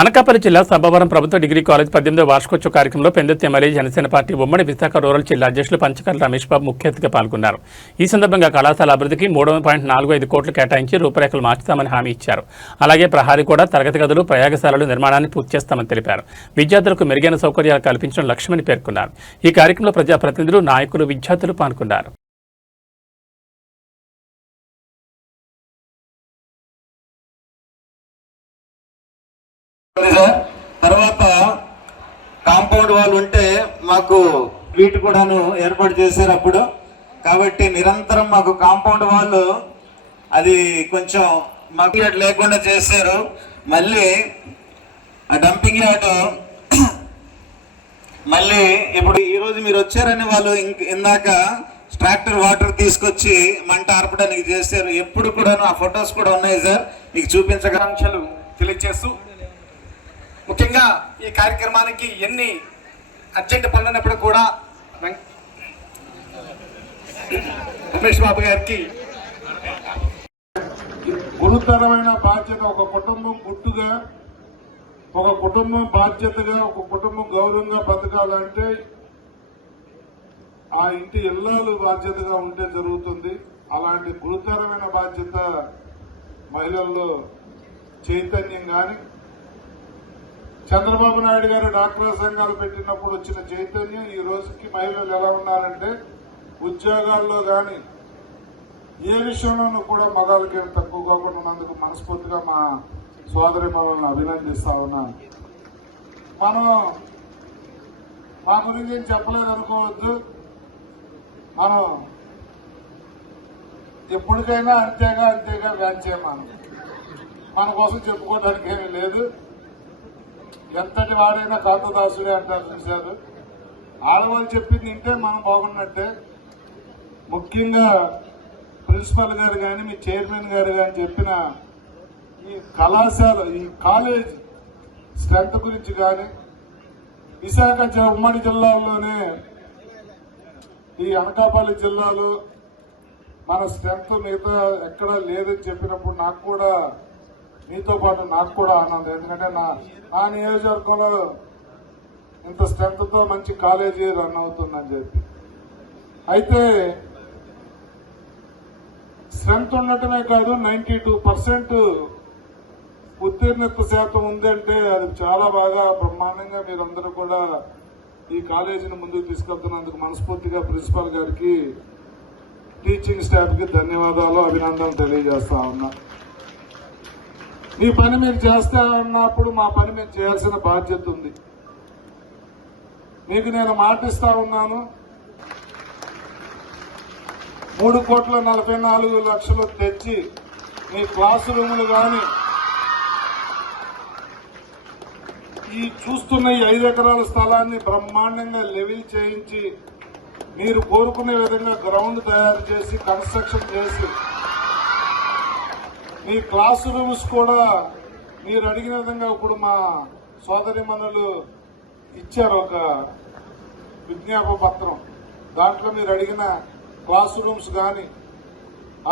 అనకాపల్లి జిల్లా సబ్బవరం ప్రభుత్వ degree college 18వ వార్షికోత్సవ కార్యక్రమంలో పెందుర్తి ఎమ్మెల్యే జనసేన పార్టీ ఉమ్మడి విశాఖ రూరల్ జిల్లా అధ్యక్షులు పంచకర్ల రమేష్ బాబు ముఖ్య అతిథిగా పాల్గొన్నారు. ఈ సందర్భంగా కళాశాల అభివృద్ధికి 3.45 కోట్లు కేటాయించి రూపురేఖలు మార్చుతామని హామీ ఇచ్చారు. అలాగే ప్రహారీ కూడా తరగతి గదులు, ప్రయోగశాలలు నిర్మాణాన్ని పూర్తి చేస్తామని తెలిపారు. విద్యార్థులకు మెరుగైన సౌకర్యాలు కల్పించడం లక్ష్యమని పేర్కొన్నారు. ఈ కార్యక్రమంలో ప్రజాప్రతినిధులు, నాయకులు, విద్యార్థులు పాల్గొన్నారు. తర్వాత కాంపౌండ్ వాల్ ఉంటే మాకు వీటి కూడాను ఏర్పాటు చేశారు అప్పుడు. కాబట్టి నిరంతరం మాకు కాంపౌండ్ వాళ్ళు అది కొంచెం మాకు లేకుండా చేశారు. మళ్ళీ ఆ డంపింగ్ యార్డ్ మళ్ళీ ఇప్పుడు ఈరోజు మీరు వచ్చారని వాళ్ళు ఇందాక ట్రాక్టర్ వాటర్ తీసుకొచ్చి మంట ఆర్పడానికి చేశారు. ఎప్పుడు కూడాను ఆ ఫొటోస్ కూడా ఉన్నాయి సార్, మీకు చూపించగలంక్షలు తెలియజేస్తూ ముఖ్యంగా ఈ కార్యక్రమానికి ఎన్ని అర్జెంట్ పనులు ఉన్నప్పుడు కూడా రమేష్ బాబు గారికి గురుతరమైన బాధ్యత. ఒక కుటుంబం గుట్టుగా, ఒక కుటుంబం బాధ్యతగా, ఒక కుటుంబం గౌరవంగా బతకాలంటే ఆ ఇంటి ఇల్లాలు బాధ్యతగా ఉంటే జరుగుతుంది. అలాంటి గురుతరమైన బాధ్యత మహిళల్లో చైతన్యం కానీ, చంద్రబాబు నాయుడు గారు డాక్టర్ సంఘాలు పెట్టినప్పుడు వచ్చిన చైతన్యం ఈ రోజుకి మహిళలు ఎలా ఉన్నారంటే ఉద్యోగాల్లో కానీ ఏ విషయంలోనూ కూడా మగాళ్ళకి తక్కువ కాకుండా ఉన్నందుకు మనస్ఫూర్తిగా మా సోదరి మనల్ని అభినందిస్తా ఉన్నాను. మనం మా గురించి ఏం చెప్పలేదు అనుకోవద్దు. మనం ఎప్పటికైనా అంతేగా వ్యాఖ్యానం మన కోసం చెప్పుకోవడానికి ఏమీ లేదు. ఎంతటి వాడైనా కాంతదాసుడే అంటారు చూశారు. ఆడవాళ్ళు చెప్పింది వింటే మనం బాగున్నట్టే. ముఖ్యంగా ప్రిన్సిపల్ గారు కానీ, మీ చైర్మన్ గారు కానీ చెప్పిన ఈ కళాశాల, ఈ కాలేజ్ స్ట్రెంత్ గురించి కానీ, విశాఖ ఉమ్మడి జిల్లాల్లోనే ఈ అనకాపల్లి జిల్లాలో మన స్ట్రెంత్ మిగతా ఎక్కడా లేదని చెప్పినప్పుడు నాకు కూడా, మీతో పాటు నాకు కూడా ఆనందం. ఎందుకంటే నా నియోజకవర్గంలో ఇంత స్ట్రెంత్ తో మంచి కాలేజీ రన్ అవుతుందని చెప్పి. అయితే స్ట్రెంత్ ఉండటమే కాదు, 92% ఉత్తీర్ణత శాతం ఉందంటే అది చాలా బాగా బ్రహ్మాండంగా మీరందరూ కూడా ఈ కాలేజీని ముందుకు తీసుకెళ్తున్నందుకు మనస్ఫూర్తిగా ప్రిన్సిపాల్ గారికి, టీచింగ్ స్టాఫ్ కి ధన్యవాదాలు, అభినందనలు తెలియజేస్తా ఉన్నా. మీ పని మీరు చేస్తా ఉన్నప్పుడు మా పని మేము చేయాల్సిన బాధ్యత ఉంది. మీకు నేను మాటిస్తా ఉన్నాను, 3,44,00,000 తెచ్చి మీ క్లాస్ రూములు కానీ, ఈ చూస్తున్న ఈ 5 ఎకరాల స్థలాన్ని బ్రహ్మాండంగా లెవెల్ చేయించి, మీరు కోరుకునే విధంగా గ్రౌండ్ తయారు చేసి, కన్స్ట్రక్షన్ చేసి, మీ క్లాస్ రూమ్స్ కూడా మీరు అడిగిన విధంగా ఇప్పుడు మా సోదరిమణులు ఇచ్చారు ఒక విజ్ఞాపన పత్రం. దాంట్లో మీరు అడిగిన క్లాస్ రూమ్స్ కానీ,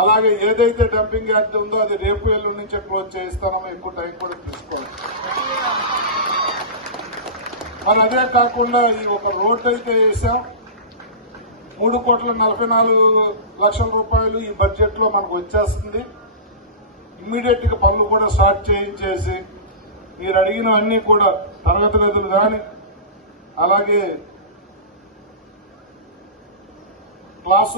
అలాగే ఏదైతే డంపింగ్ యార్డ్ ఉందో అది రేపు ఎల్లుండి నుంచే క్లోజ్ చేయిస్తామో ఎక్కువ టైం కూడా తీసుకోవాలి. మరి అదే కాకుండా ఈ ఒక రోడ్డు అయితే వేసాం, 3,44,00,000 రూపాయలు ఈ బడ్జెట్ లో మనకు వచ్చేస్తుంది. ఇమ్మీడియట్ గా పనులు కూడా స్టార్ట్ చేయించేసి, మీరు అడిగిన అన్ని కూడా తరగతి గదులు కానీ, అలాగే క్లాసు